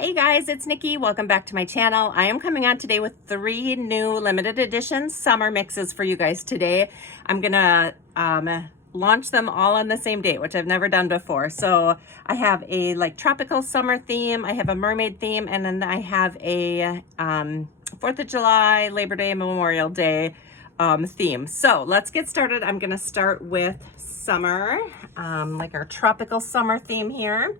Hey guys, it's Nikki. Welcome back to my channel. I am coming on today with 3 new limited edition summer mixes for you guys today. I'm gonna launch them all on the same date, which I've never done before. So I have a like tropical summer theme, I have a mermaid theme, and then I have a 4th of July, Labor Day, Memorial Day theme. So let's get started. I'm gonna start with summer, like our tropical summer theme here.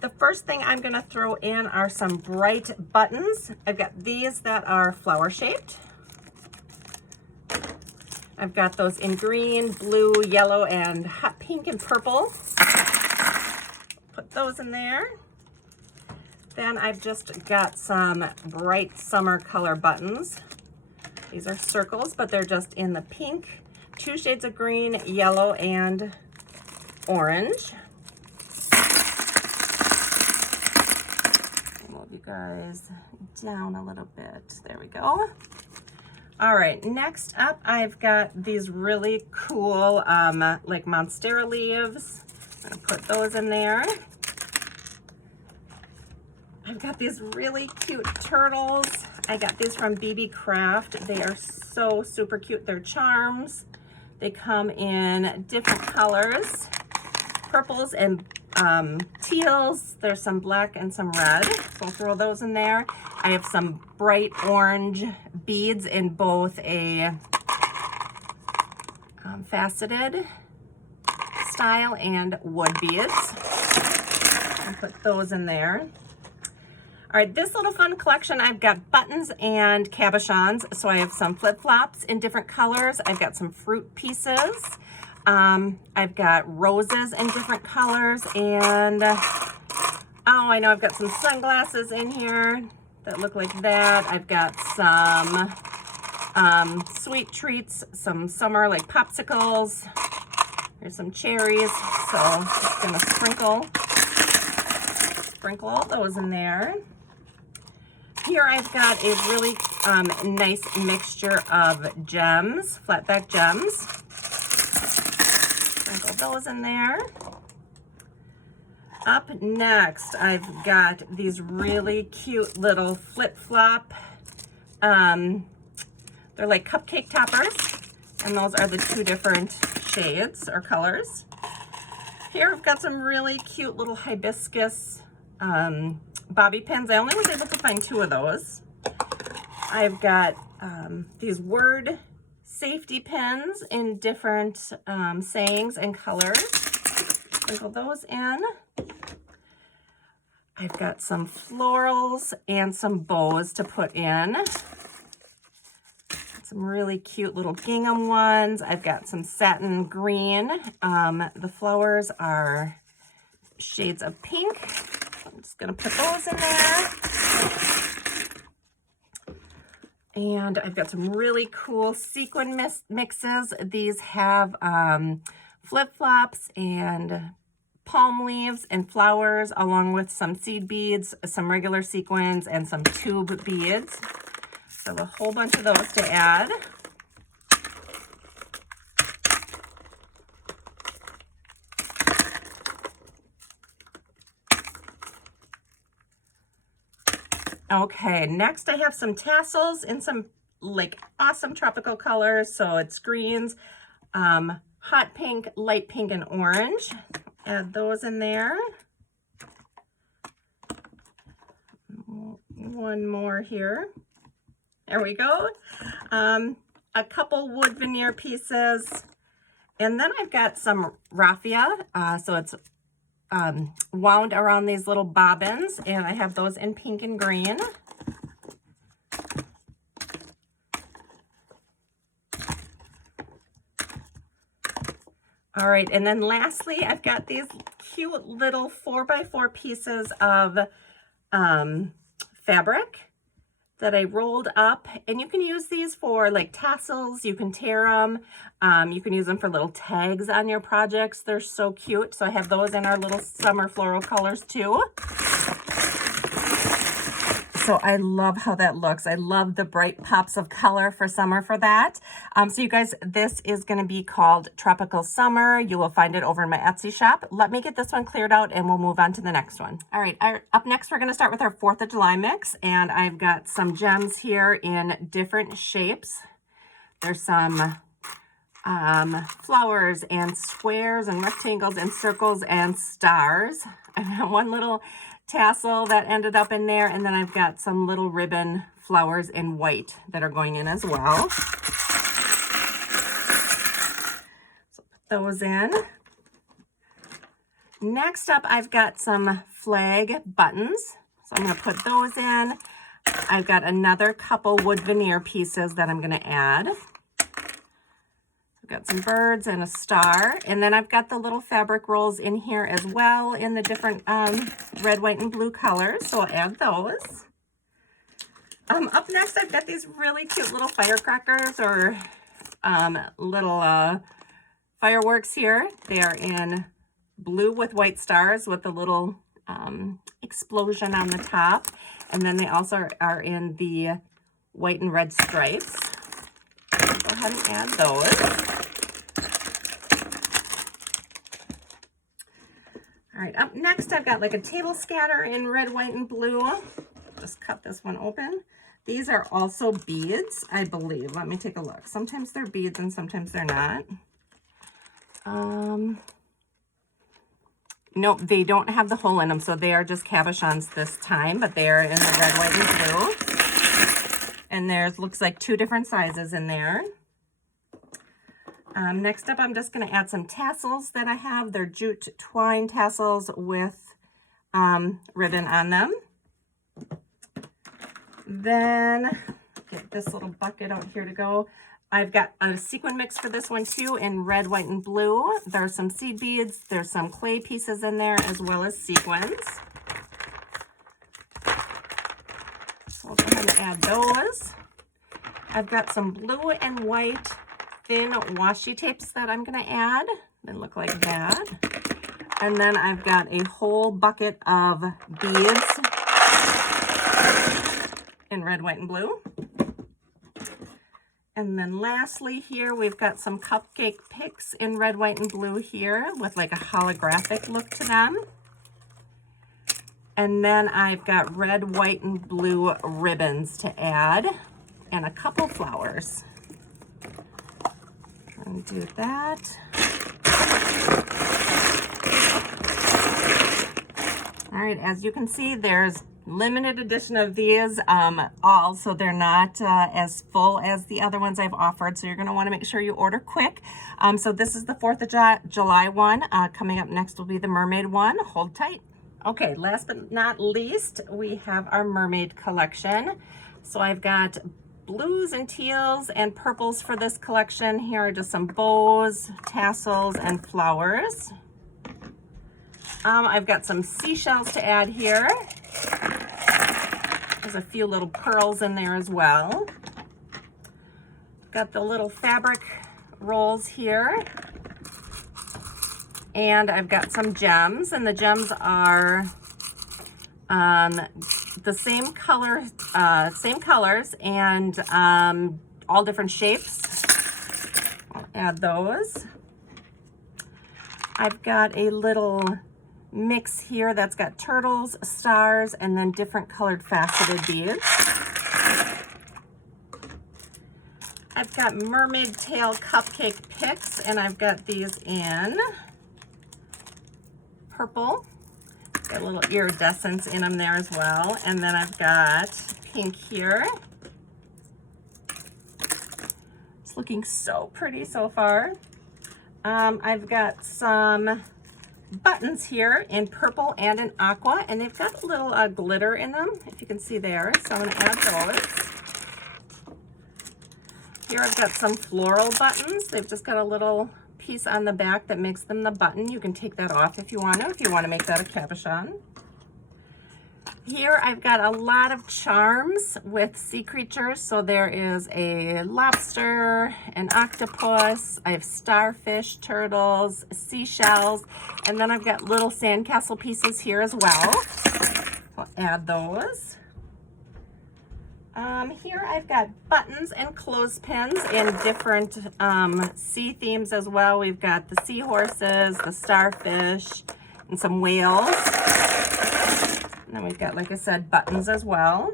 The first thing I'm gonna throw in are some bright buttons. I've got these that are flower shaped. I've got those in green, blue, yellow, and hot pink and purple. Put those in there. Then I've just got some bright summer color buttons. These are circles, but they're just in the pink, 2 shades of green, yellow, and orange. You guys down a little bit. There we go. All right, next up, I've got these really cool like monstera leaves. I'm gonna put those in there. I've got these really cute turtles. I got these from BB Craft. They are so super cute. They're charms. They come in different colors, purples and teals. There's some black and some red, so I'll throw those in there. I have some bright orange beads in both a faceted style and wood beads. I'll put those in there. All right, this little fun collection, I've got buttons and cabochons. So I have some flip-flops in different colors. I've got some fruit pieces. I've got roses in different colors, and oh, I know I've got some sunglasses in here that look like that. I've got some sweet treats, some summer like popsicles. There's some cherries, so I'm just gonna sprinkle all those in there. Here I've got a really nice mixture of gems, flat back gems. Sprinkle those in there. Up next, I've got these really cute little flip-flop. They're like cupcake toppers, and those are the 2 different shades or colors. Here I've got some really cute little hibiscus bobby pins. I only was able to find 2 of those. I've got these word safety pins in different sayings and colors. Sprinkle those in. I've got some florals and some bows to put in. Some really cute little gingham ones. I've got some satin green. The flowers are shades of pink. I'm just gonna put those in there. And I've got some really cool sequin mixes. These have flip-flops and palm leaves and flowers, along with some seed beads, some regular sequins, and some tube beads. So a whole bunch of those to add. Okay, next I have some tassels in some like awesome tropical colors. So it's greens, hot pink, light pink, and orange. Add those in there. One more here. There we go. A couple wood veneer pieces. And then I've got some raffia. So it's wound around these little bobbins, and I have those in pink and green. All right, and then lastly, I've got these cute little 4x4 pieces of fabric that I rolled up, and you can use these for like tassels. You can tear them. You can use them for little tags on your projects. They're so cute. So I have those in our little summer floral colors too. So I love how that looks. I love the bright pops of color for summer for that. So you guys, this is going to be called Tropical Summer. You will find it over in my Etsy shop. Let me get this one cleared out and we'll move on to the next one. All right, up next, we're going to start with our 4th of July mix. And I've got some gems here in different shapes. There's some flowers and squares and rectangles and circles and stars. I've got one little tassel that ended up in there, and then I've got some little ribbon flowers in white that are going in as well. So put those in. Next up, I've got some flag buttons. So I'm going to put those in. I've got another couple wood veneer pieces that I'm going to add. Got some birds and a star, and then I've got the little fabric rolls in here as well in the different red, white, and blue colors, so I'll add those. Up next, I've got these really cute little firecrackers or little fireworks here. They are in blue with white stars with a little explosion on the top, and then they also are in the white and red stripes. Go ahead and add those. All right, up next, I've got like a table scatter in red, white, and blue. Just cut this one open. These are also beads, I believe. Let me take a look. Sometimes they're beads and sometimes they're not. Nope, they don't have the hole in them, so they are just cabochons this time, but they are in the red, white, and blue. And there's, looks like 2 different sizes in there. Next up, I'm just going to add some tassels that I have. They're jute twine tassels with ribbon on them. Then get this little bucket out here to go. I've got a sequin mix for this one too in red, white, and blue. There's some seed beads. There's some clay pieces in there as well as sequins. So I'll go ahead and add those. I've got some blue and white thin washi tapes that I'm going to add. They look like that. And then I've got a whole bucket of beads in red, white, and blue. And then lastly here, we've got some cupcake picks in red, white, and blue here with like a holographic look to them. And then I've got red, white, and blue ribbons to add and a couple flowers. And do that. All right, as you can see, there's limited edition of these all, so they're not as full as the other ones I've offered, so you're going to want to make sure you order quick. So this is the 4th of July one. Coming up next will be the Mermaid one. Hold tight. Okay, last but not least, we have our Mermaid collection. So I've got blues and teals and purples for this collection. Here are just some bows, tassels, and flowers. I've got some seashells to add here. There's a few little pearls in there as well. Got the little fabric rolls here. And I've got some gems, and the gems are the same colors and all different shapes. I'll add those. I've got a little mix here that's got turtles, stars, and then different colored faceted beads. I've got mermaid tail cupcake picks, and I've got these in purple. Got a little iridescence in them there as well. And then I've got pink here. It's looking so pretty so far. I've got some buttons here in purple and in aqua, and they've got a little glitter in them, if you can see there. So I'm going to add those. Here I've got some floral buttons. They've just got a little piece on the back that makes them the button. You can take that off if you want to make that a cabochon. Here I've got a lot of charms with sea creatures. So there is a lobster, an octopus, I have starfish, turtles, seashells, and then I've got little sandcastle pieces here as well. I'll add those. Here I've got buttons and clothespins in different sea themes as well. We've got the seahorses, the starfish, and some whales. And then we've got, like I said, buttons as well.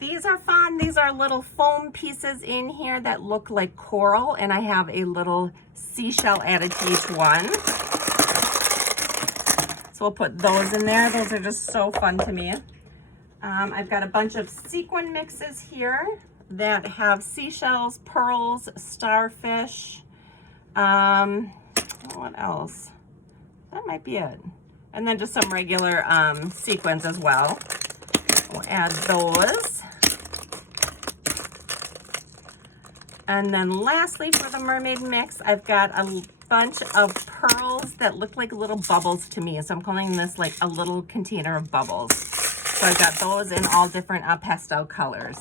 These are fun. These are little foam pieces in here that look like coral, and I have a little seashell added to each one. So we'll put those in there. Those are just so fun to me. I've got a bunch of sequin mixes here that have seashells, pearls, starfish. What else? That might be it. And then just some regular sequins as well. We'll add those. And then lastly, for the mermaid mix, I've got a bunch of pearls that look like little bubbles to me. So I'm calling this like a little container of bubbles. So I've got those in all different pastel colors.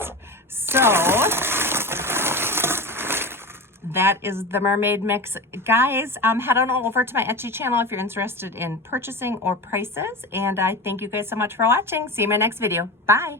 So that is the mermaid mix. Guys, head on over to my Etsy channel if you're interested in purchasing or prices. And I thank you guys so much for watching. See you in my next video. Bye.